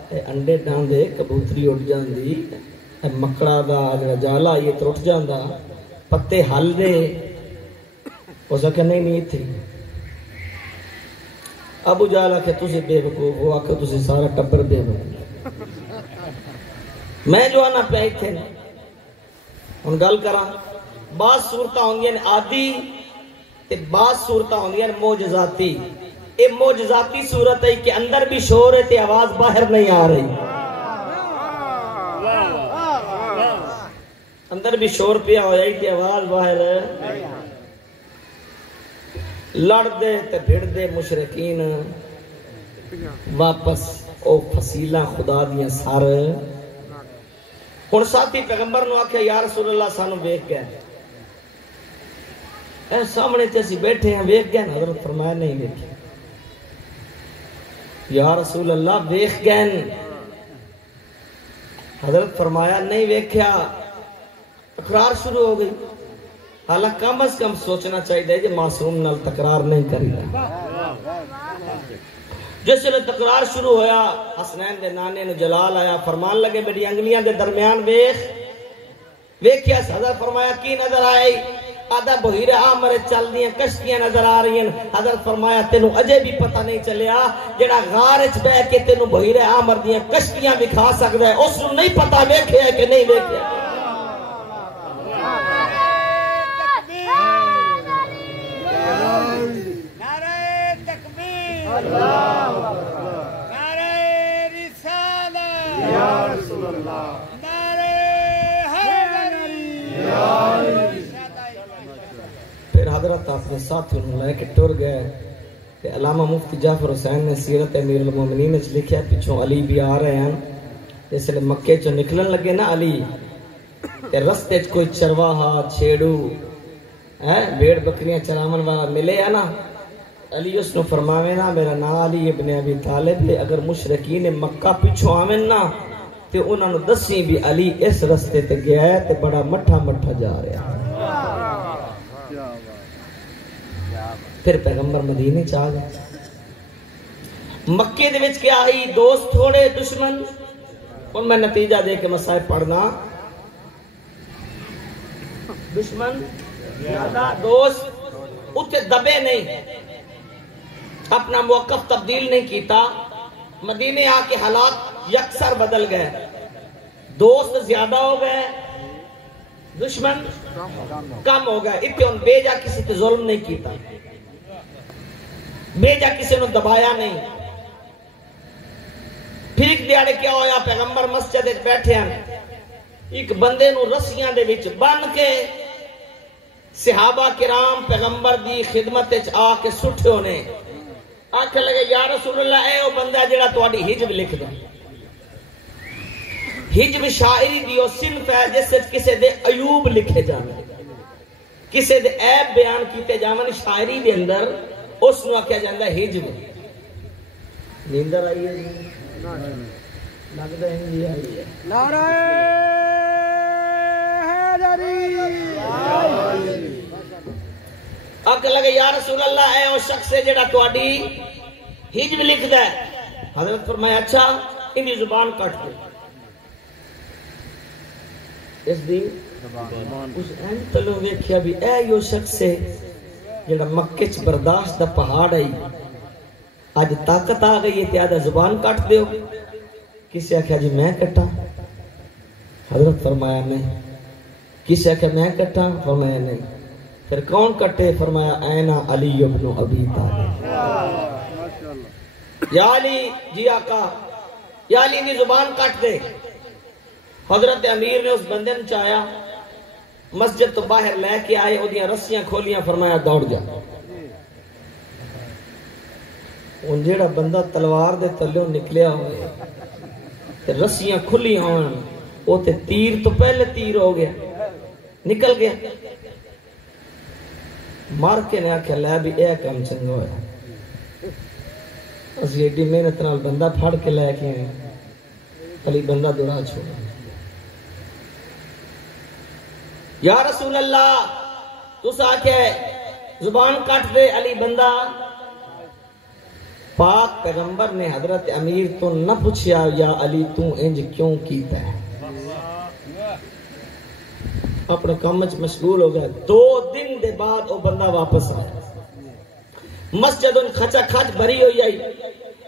اے انڈے ڈاندے کبوتری اٹھ جاندی اے مکڑا دا جڑا جالا یہ تے اٹھ جاندا پتے ہل دے ہو سکے نہیں تھی ابو جہل کہ تسی بے وقوف ہو آکھو تسی سارا ٹبر بے وقوف میں جو آنا پہ تھے ہن گل کراں بعض صورتاں ہوندیاں عادی تے بعض صورتاں ہوندیاں معجزاتی اے معجزاتی صورت ہے کہ اندر بھی شور ہے تے آواز باہر نہیں آ رہی اندر بھی شور پیا ہو جائی تے آواز باہر لڑ دے تے بھڑ دے مشرکین واپس او فصیلہ خدا دیاں سار ہن ساتھی پیغمبر نو آکھیا یا رسول اللہ سانو ویکھ گئے اے سامنے تے اسی بیٹھے ہیں ویکھ گئے حضرت فرمایا نہیں ویکھے یا رسول اللہ ویکھ گئے حضرت فرمایا نہیں ویکھیا تکرار شروع ہو گئی حالانکہ کم از کم سوچنا چاہیے کہ معصوم نال تکرار نہیں کری جس لئے تکرار شروع ہویا حسنین دے نانے نو جلال آیا فرمان لگے میری انگلیاں دے درمیان ویکھیا حضرت فرمایا کی نظر آئی آدھا بحیر آمر چل دیاں کشتیاں نظر آ رہی ہیں حضرت فرمایا تینوں اجے بھی پتہ نہیں چلیا جڑا غارج بے کے تینوں بحیر آمر دیاں کشتیاں دکھا سکتا ہے اس نو نہیں پتہ ویکھیا ہے کہ نہیں ویکھیا نعرہ تکبیر نعرہ رسالت یا رسول اللہ نعرہ حیدری پھر حضرت اپنے ساتھیوں لے کے ٹر گئے کہ علامہ مفتی جعفر حسین نے سیرت امیر المومنین وچ لکھیا پچھوں علی بھی آ رہے ہیں اس لیے مکے چوں نکلن لگے نا علی تے رستے چ کوئی چرواہا چھیڑو بیڑ بکریاں چراون والا ملے ہے نا علی اس نے فرماوے نا میرا نا علی ابن ابی طالب لے اگر مشرکین مکہ پیچھو آمن نا تے انہوں نے دسی بھی علی اس رستے تے گیا ہے تے بڑا مٹھا مٹھا جا رہا پھر پیغمبر مدینے چاہ گئے مکے دے وچ کیا ہی دوست تھوڑے دشمن ان میں نتیجہ دے کے مسائب پڑھنا دشمن زیادہ دوست اتنے دبے نہیں اپنا موقف تبدیل نہیں کیتا مدینے آ کے حالات یکسر بدل گئے دوست زیادہ ہو گئے دشمن کم ہو گئے اتنے ان بے جا کسی تے ظلم نہیں کیتا بے جا کسی نے دبایا نہیں پھیک دیاڑے کیا ہویا پیغمبر مسجد بیٹھے ہیں ایک بندے نو رسیاں دے وچ بن کے صحابہ کرام پیغمبر دی خدمت آ کے سٹھے ہونے آکھے لگے یا رسول اللہ اے او بندہ جڑا تواڈی حجب لکھ دے حجب شاعری دیو صنف ہے جس وچ کسے دے عیوب لکھے جانے کسے دے عیب بیان کیتے جاون شاعری دے اندر اس نو آکھیا جاندا ہے حجب نیندر آئی ہے لگدا ہے جی آئی ہے نعرہ آکھے لگے یا رسول اللہ اے او شخص ہے جڑا تواڈی حجب لکھدا ہے حضرت فرمایا اچھا انہی زبان کٹ دے اس دی اس این تلو ویکھیا بھی اے یو شخص ہے جڑا مکے چ برداشت دا پہاڑ ہے اج طاقت آ گئی ہے تے آدھا زبان کٹ دیو کسے آکھیا جی میں کٹا حضرت فرمایا نہیں کسے آکھیا میں کٹا فرمایا نہیں پھر کون کٹے فرمایا اینا علی ابن ابی طالب یا علی جی آقا یا علی نے زبان کٹ دے حضرت امیر نے اس بندے نے چاہیا مسجد تو باہر لے کے آئے او دیاں رسیاں کھولیاں فرمایا دوڑ جا ان جیڑا بندہ تلوار دے تلیوں نکلیا ہوئے تے رسیاں کھلی ہون او تے تیر تو پہلے تیر ہو گیا نکل گیا مار کے نے آکھیا لے بھی اے کام چنگا ہویا اسی ایڈی محنت نال بندہ پھڑ کے لے کے علی بندہ دوڑا چھوڑا یا رسول اللہ تو آکھے زبان کٹ دے علی بندہ پاک پیغمبر نے حضرت امیر تو نہ پوچھیا یا علی تو انج کیوں کیتا ہے، اپنے کام میں مشغول ہو گئے۔ 2 دن دے بعد وہ بندہ واپس آیا، مسجد ان کھچا کھچ بھری ہوئی آئی،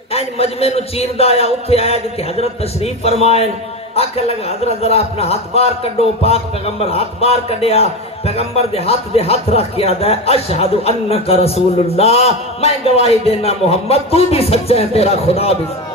اینج مجمع نو چیردہ آیا، اتھے آیا جتے حضرت تشریف فرمائیں، آکھا لگا حضرت ذرا اپنا ہاتھ بار کڈو، پاک پیغمبر ہاتھ بار کڈیا، پیغمبر دے ہاتھ رکھ کے آدھا ہے اشہد انک رسول اللہ، میں گواہی دینا محمد تو بھی سچا ہے، تیرا خدا بھی سچا ہے۔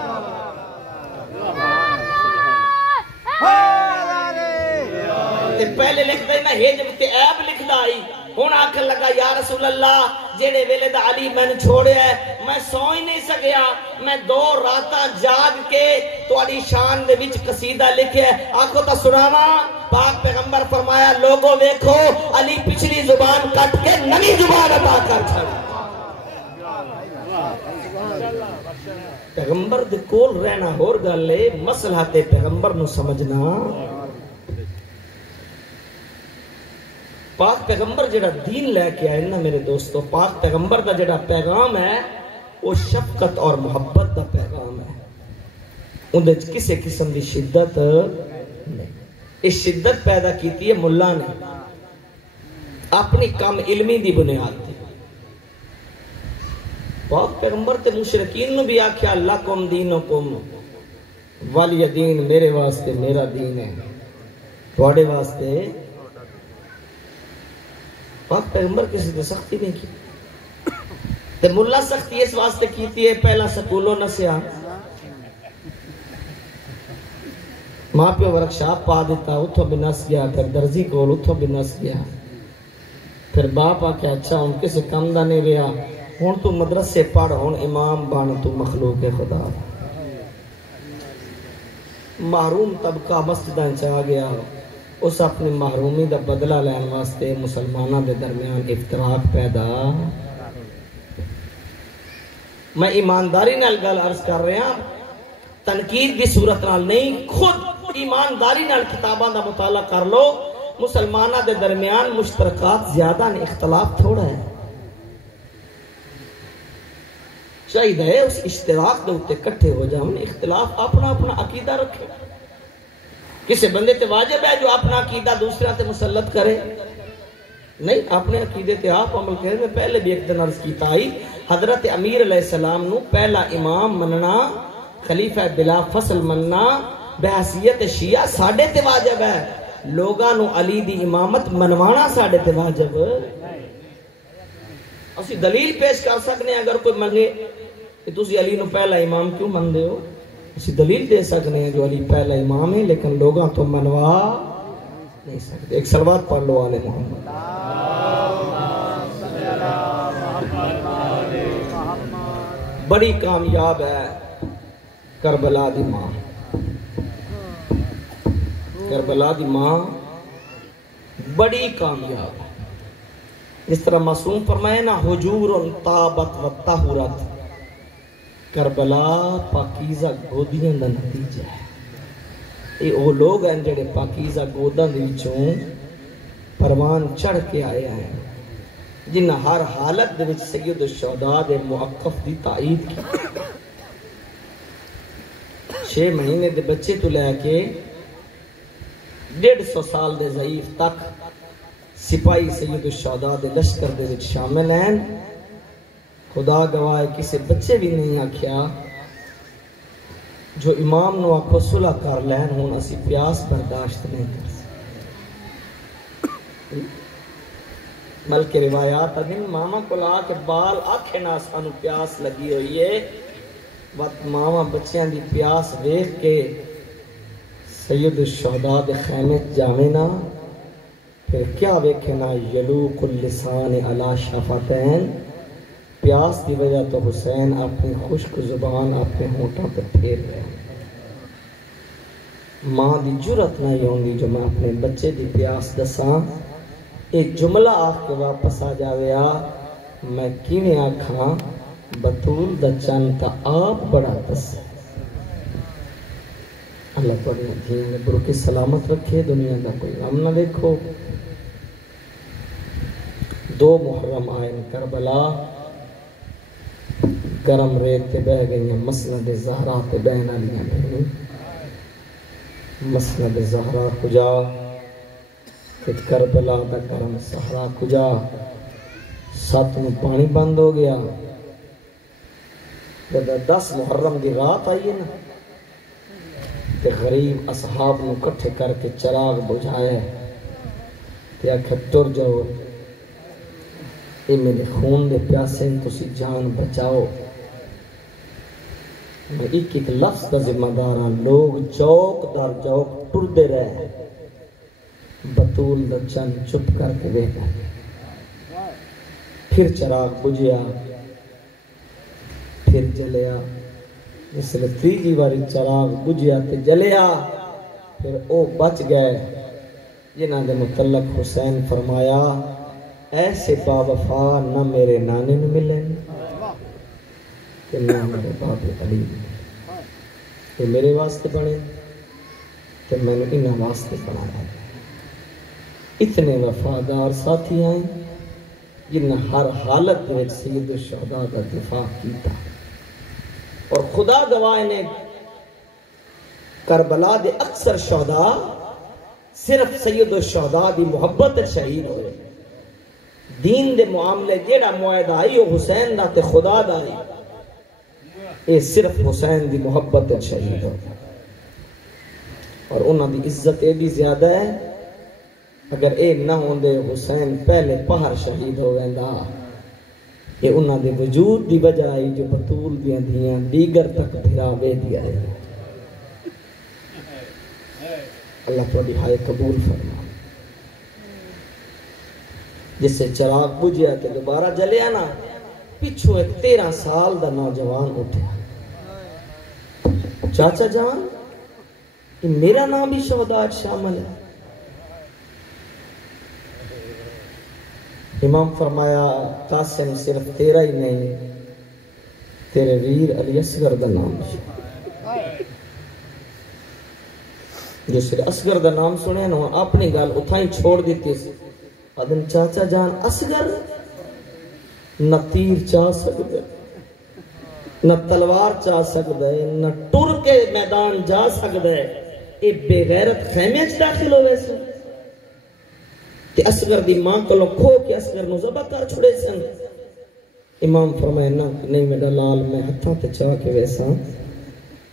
پہلے لکھ دینا ہے جب تے عیب لکھ دائی، ہون آکھن لگا یا رسول اللہ جیڑے ویلے دا علی میں نے چھوڑے ہے میں سو ہی نہیں سکیا، میں 2 راتاں جاگ کے تواڈی شان دے وچ قصیدہ لکھے ہے، آکھو تا سناواں۔ پاک پیغمبر فرمایا لوگوں دیکھو علی پچھلی زبان کٹ کے نئی زبان عطا کر چھڑی۔ پیغمبر دے کول رہنا ہور گل ہے، مسئلہ تے پیغمبر نو سمجھنا۔ پاک پیغمبر جڑا دین لے کے آئے نا میرے دوستو، پاک پیغمبر دا جڑا پیغام ہے وہ شفقت اور محبت دا پیغام ہے، اندر کسی قسم دی شدت نہیں۔ اس شدت پیدا کیتی ہے ملا نے اپنی کم علمی دی بنیاد تھی۔ پاک پیغمبر تے مشرکین نو بھی آکھیا لکم دینکم ولی دین، میرے واسطے میرا دین ہے، تواڈے واسطے۔ پاک پیغمبر کسی تے سختی نہیں کی، تے ملا سختی اس واسطے کیتی ہے، پہلا سکولوں نسیا، ماں پیو ورکشاپ پا دیتا، اتھو بھی نس گیا، پھر درزی کول اتھو بھی نس گیا، پھر باپ آ کے اچھا ہوں کسی کم دا نہیں رہا، ہوں تو مدرسے پڑھ، ہوں امام بن، تو مخلوق خدا۔ محروم طبقہ مسجداں چا گیا، اس اپنی محرومی دا بدلہ لین واسطے مسلمانہ دے درمیان افتراق پیدا۔ میں ایمانداری نال گل عرض کر رہا ہوں، تنقید دی صورت نال نہیں، خود ایمانداری نال کتاباں دا مطالعہ کر لو، مسلمانہ دے درمیان مشترکات زیادہ نے، اختلاف تھوڑا ہے۔ چاہیے اس اشتراک دے اوتے کٹھے ہو جاؤں، اختلاف اپنا اپنا عقیدہ رکھے۔ کسی بندے تے واجب ہے جو اپنا عقیدہ دوسرا تے مسلط کرے؟ نہیں، اپنے عقیدے تے آپ عمل کرے۔ میں پہلے بھی ایک دن عرض کیتا آئی، حضرت امیر علیہ السلام نو پہلا امام مننا، خلیفہ بلا فصل مننا بحیثیت شیعہ ساڑھے تے واجب ہے، لوگاں نو علی دی امامت منوانا ساڑھے تے واجب۔ اسی دلیل پیش کر سکنے اگر کوئی منگے کہ تسی علی نو پہلا امام کیوں من دے ہو، اسی دلیل دے سکنے ہیں جو علی پہلا امام ہے، لیکن لوگاں تو منوا نہیں سکتے۔ ایک صلوات پڑھ لو آل محمد۔ بڑی کامیاب ہے کربلا دی ماں، کربلا دی ماں بڑی کامیاب ہے۔ اس طرح معصوم فرمائے نا حجور طابت و طہورت، کربلا پاکیزہ گودیاں دا نتیجہ ہے۔ یہ وہ لوگ ہیں جڑے پاکیزہ گوداں دے وچوں پروان چڑھ کے آئے ہیں، جنہ ہر حالت دے وچ سید الشہداء دے موقف دی تائید کی۔ 6 مہینے دے بچے تو لے کے 150 سال دے ضعیف تک سپاہی سید الشہداء دے لشکر دے وچ شامل ہیں۔ خدا گواہ کسی بچے بھی نہیں آکھیا جو امام نو آکھو صلح کر لین، ہون اسی پیاس برداشت نہیں کر سکتے۔ بلکہ روایات دن ماما کو لا کے بال آکھے نہ سانو پیاس لگی ہوئی ہے، وقت ماما بچیاں دی پیاس دیکھ کے سید الشہداء دے خیمے جاوے نا، پھر کیا ویکھے نا یلوق اللسان علی شفتین، پیاس دی وجہ تو حسین اپنی خشک زبان اپنے ہونٹوں پہ پھیر رہے ہیں۔ ماں دی جرت نہیں ہوندی جو میں اپنے بچے دی پیاس دساں، ایک جملہ آکھ کے واپس آ جاویا، میں کیویں آکھاں بطول دا چن تا آپ بڑا دس۔ اللہ پڑھنے دین برکی سلامت رکھے، دنیا دا کوئی غم نہ دیکھو۔ 2 محرم آئین کربلا گرم ریت تے بہ گئی مسند زہرا تے بہن والیاں بہنیں مسند زہرا کجا کہ کربلا دا گرم صحرا کجا سات میں پانی بند ہو گیا جب 10 محرم دی رات آئی ہے نا تے غریب اصحاب نو کٹھے کر کے چراغ بجھائے تے آکھا ٹر جاؤ اے میرے خون دے پیاسے تسی جان بچاؤ میں ایک لفظ دا ذمہ دار ہاں لوگ چوک در چوک ٹر دے رہے بطول دا چند چپ کر کے بیٹھا پھر چراغ بجھیا پھر جلیا جس لئے تیجی باری چراغ بجھیا تے جلیا پھر او بچ گئے جنہاں دے متعلق حسین فرمایا ایسے باوفا نہ میرے نانے نے ملیں کہ نہ میرے باب علی یہ میرے واسطے بنے تو میں نے انہاں واسطے بنایا اتنے وفادار ساتھی آئیں جنہاں ہر حالت میں سید الشہداء کا دفاع کیتا اور خدا گواہ نے کربلا دے اکثر شہداء صرف سید الشہداء دی محبت شہید ہوئے دین دے معاملے جیڑا معاہدہ آئی وہ حسین دا تے خدا دا آئی اے صرف حسین دی محبت شہید ہو اور انہاں دی عزت اے بھی زیادہ ہے اگر اے نہ ہوندے حسین پہلے پہر شہید ہو گئندا یہ انہاں دے وجود دی وجہ آئی جو بطول دیاں دیاں دیگر تک پھراوے دیا ہے اللہ تو ہائے قبول فرما جس سے چراغ بجھیا تے دوبارہ جلیا نا پچھو ایک 13 سال دا نوجوان اٹھیا چاچا جان کہ میرا نام بھی شہداء شامل ہے امام فرمایا قاسم صرف تیرا ہی نہیں تیرے ویر علی اصغر دا نام جو صرف اصغر دا نام سنے نا اپنی گال اتھائیں چھوڑ دیتی ادن چاچا جان اصغر نہ تیر چاہ سکتے نہ تلوار چاہ سکتے نہ ٹر کے میدان جا سکتے اے بے غیرت خیمے چ داخل ہوئے سے تے اصغر دی ماں کو کھو کے اصغر نو ذبح کر چھڑے سن امام فرمائے نا نہیں میرا لال میں ہتھاں تے چاہ کے ویسا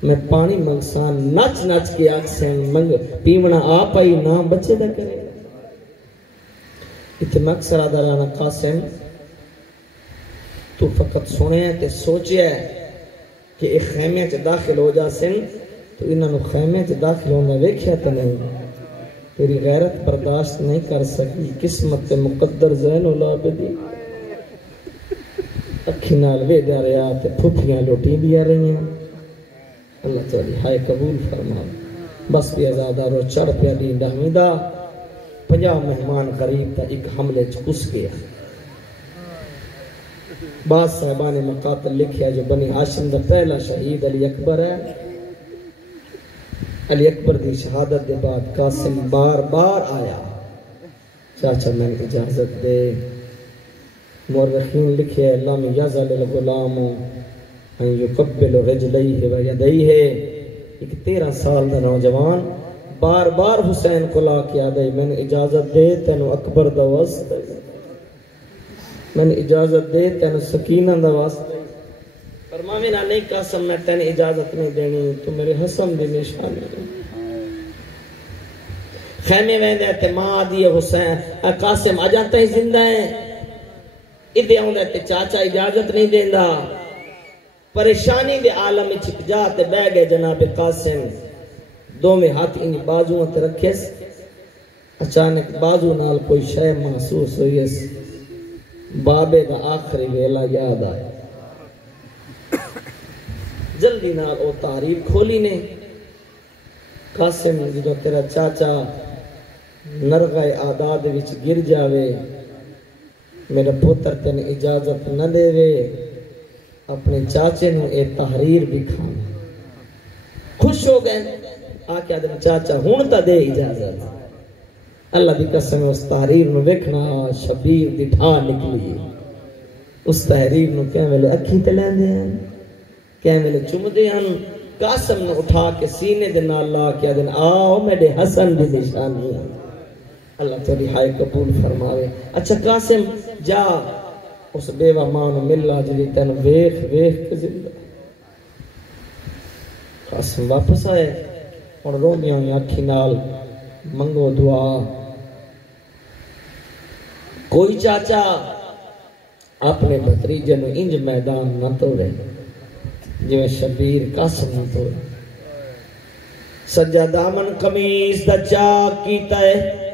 میں پانی منگسان نچ نچ کے آگ سے منگ پیمنا آپ آئی نہ بچے دا کرے اتنا اکثر آدھرانا قاسم تو فقط سنے ہیں تے سوچے ہے کہ ایک خیمے چے داخل ہو جا سن تو انہوں نے خیمے چے داخل ہونا ویکھیا تے نہیں تیری غیرت برداشت نہیں کر سکی قسمت مقدر زین العابدین اکھی نال وے دیا رہا تے پھپیاں لوٹی دیا رہی ہیں اللہ تعالی ہائے قبول فرما بس بھی ازادہ رو چڑھ پیا دین حمیدہ 50 مہمان غریب تا ایک حملے چکس گیا بعض صاحبان مقاتل لکھیا جو بنی ہاشم دا پہلا شہید علی اکبر ہے علی اکبر دی شہادت دے بعد قاسم بار بار آیا چاچا میں اجازت دے مورخین لکھے لم یزل الغلام ان یقبل رجلیہ و یدیہ ایک 13 سال دا نوجوان بار بار حسین کو لا کے آدھائی میں نے اجازت دے تینو اکبر دا واسطہ میں نے اجازت دے تینو سکینہ دا واسطہ فرماویں نہ نہیں قاسم میں تین اجازت نہیں دینی تو میرے حسن دی نشانی خیمے ویندے اعتماد یہ حسین قاسم آجانتا ہی زندہ ہیں ادھے ہوں تے چاچا اجازت نہیں دیندہ پریشانی دے عالم چھپ جاتے بے گئے جناب قاسم دو میں ہاتھ انہی بازوں تے رکھے اچانک بازو نال کوئی شے محسوس ہوئی اس بابے دا آخری ویلا یاد آیا جلدی نال او تعریف کھولی نے قاسم جو تیرا چاچا نرغہ آداد وچ گر جاوے میرا پوتر تین اجازت نہ دے وے اپنے چاچے نو اے تحریر بھی کھانا خوش ہو گئے آکے آدم چاچا ہون تا دے اجازت اللہ دی قسم اس تحریر نو ویکھنا شبیر دی ٹھا نکلی اس تحریر نو کہیں ویلے اکھی تے لیندے ہیں کہیں ویلے چمدے ہیں قاسم نے اٹھا کے سینے دے نال لا کے دن آؤ میرے حسن دی نشانی ہے اللہ تیری ہائے قبول فرماوے اچھا قاسم جا اس بیوہ ماں نو ملا جی تین ویخ کے زندہ قاسم واپس آئے اور روندیاں ہوئی اکھی نال منگو دعا کوئی چاچا اپنے بھتریجے نو انج میدان نہ توڑے جو شبیر قاسم نہ توڑے سجا دامن قمیص دا چاک کیتا ہے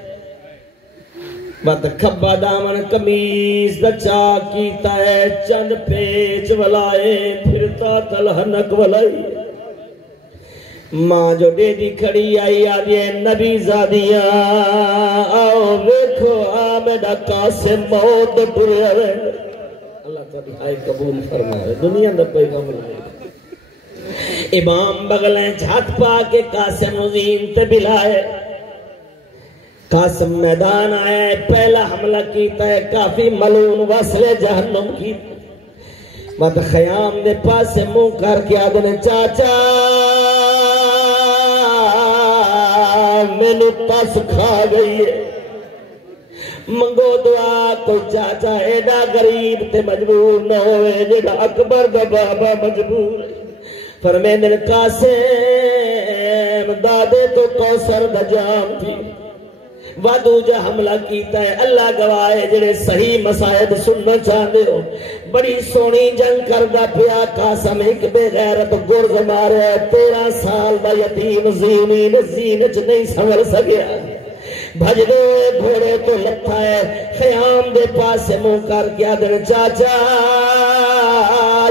بات کھبا دامن قمیص دا چاک کیتا ہے چند پیچ ولائے پھرتا تلہنک ولائی ماں جو دیدی کھڑی آئی آدھی نبی زادیاں آؤ ویکھو آمدہ قاسم موت ٹرے ہوئے اللہ تعالی آئے قبول فرمائے دنیا دا پیغام لگے امام بغلیں جھات پا کے قاسم عظیم تے بلائے قاسم میدان آئے پہلا حملہ کیتا ہے کافی ملون وصل جہنم کی مت خیام دے پاس سے منہ کر کے آدھنے چاچا میں نے پاس کھا گئی ہے منگو دعا کوئی چاچا ایڈا غریب تے مجبور نہ ہوئے جڑا اکبر دا بابا مجبور فرمیندن قاسم دادے تو کوثر دا جام تھی وعدو جا حملہ کیتا ہے اللہ گواہے جڑے صحیح مسائد سننا چاہتے ہو بڑی سونی جنگ کردہ پیا قاسم ایک بے غیرت گرز مارے 13 سال دا یتیم زینچ نہیں سنور سکیا بھج دے گھوڑے تو لٹھا ہے خیام دے پاس سے منہ کر کیا دن چاچا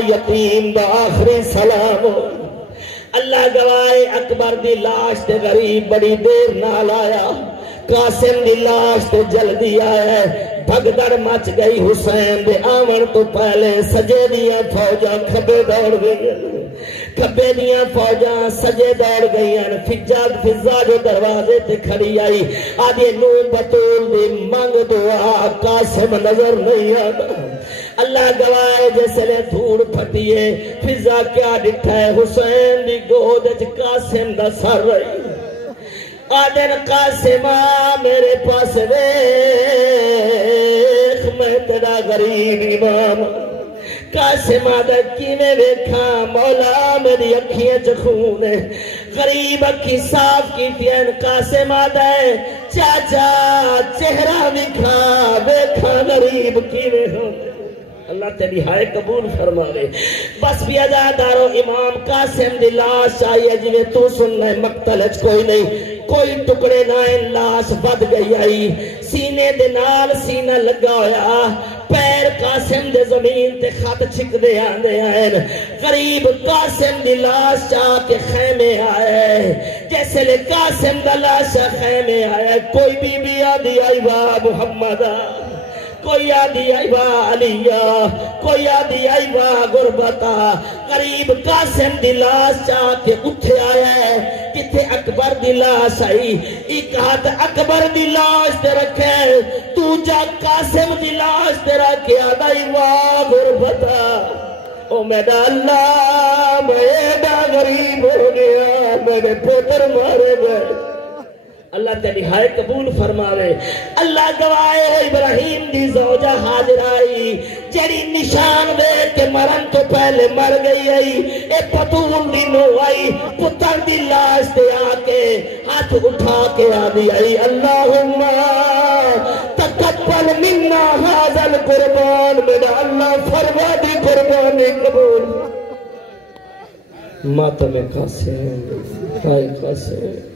یتیم دا آخری سلام ہو اللہ گواہے اکبر دی لاش تے غریب بڑی دیر نال آیا قاسم دی لاش تے جلدی آیا بھگدڑ مچ گئی حسین دے آمن تو پہلے سجے دیا فوجاں کھبے دوڑ گئی کھبے دیا فوجاں سجے دوڑ گئی فضا جو دروازے تے کھڑی آئی آدھے نو بطول دی منگ دعا قاسم نظر نہیں آتا اللہ گواہ جیسے لے دھوڑ پھٹیے فضا کیا ڈٹھا ہے حسین دی گودج قاسم دا سر رہی آدھن قاسمہ میرے پاس ویخ میں تیرا غریب امام قاسمہ دا کینے ویکھا مولا میری اکھیاں چخون ہے غریب اکھی صاف کی تین قاسمہ دا چاچا چہرہ ویکھا غریب کینے ہونے اللہ تیری ہائے قبول فرما لے بس بھی ازادارو امام قاسم دی لاش آئی ہے جویں تو سننا ہے مقتل اچ کوئی نہیں کوئی ٹکڑے نہ لاش بد گئی آئی سینے دے نال سینہ لگا ہویا پیر قاسم دے زمین تے خط چھک دے آندے آئیں غریب قاسم دی لاش چاہ کے خیمے آئے جیسے لے قاسم دا لاش خیمے آئے کوئی بی بی آدھی آئی واہ محمدہ کوئی آدھی آئی واہ علیہ کوئی آدھی آئی واہ غربتا قریب قاسم دی لاش چاہ کے اٹھے آیا ہے جتھے اکبر دی لاش آئی ایک ہاتھ اکبر دی لاش تے رکھے تو جا قاسم دی لاش تے رکھے آدھائی واہ غربتا او میرا اللہ میرا غریب ہو گیا میرے پوتر مارے گئے اللہ تیری ہائے قبول فرماوے اللہ گواہے ابراہیم دی زوجہ حاضر آئی جڑی نشان دے کے مرن تو پہلے مر گئی آئی اے پتول دی نو آئی پتر دی لاش دے آکے ہاتھ اٹھا کے آدھی آئی اللہم تقبل منا حاضر قربان میرا اللہ فرما دی قربانی قبول ماتم قاسم ہائے قاسم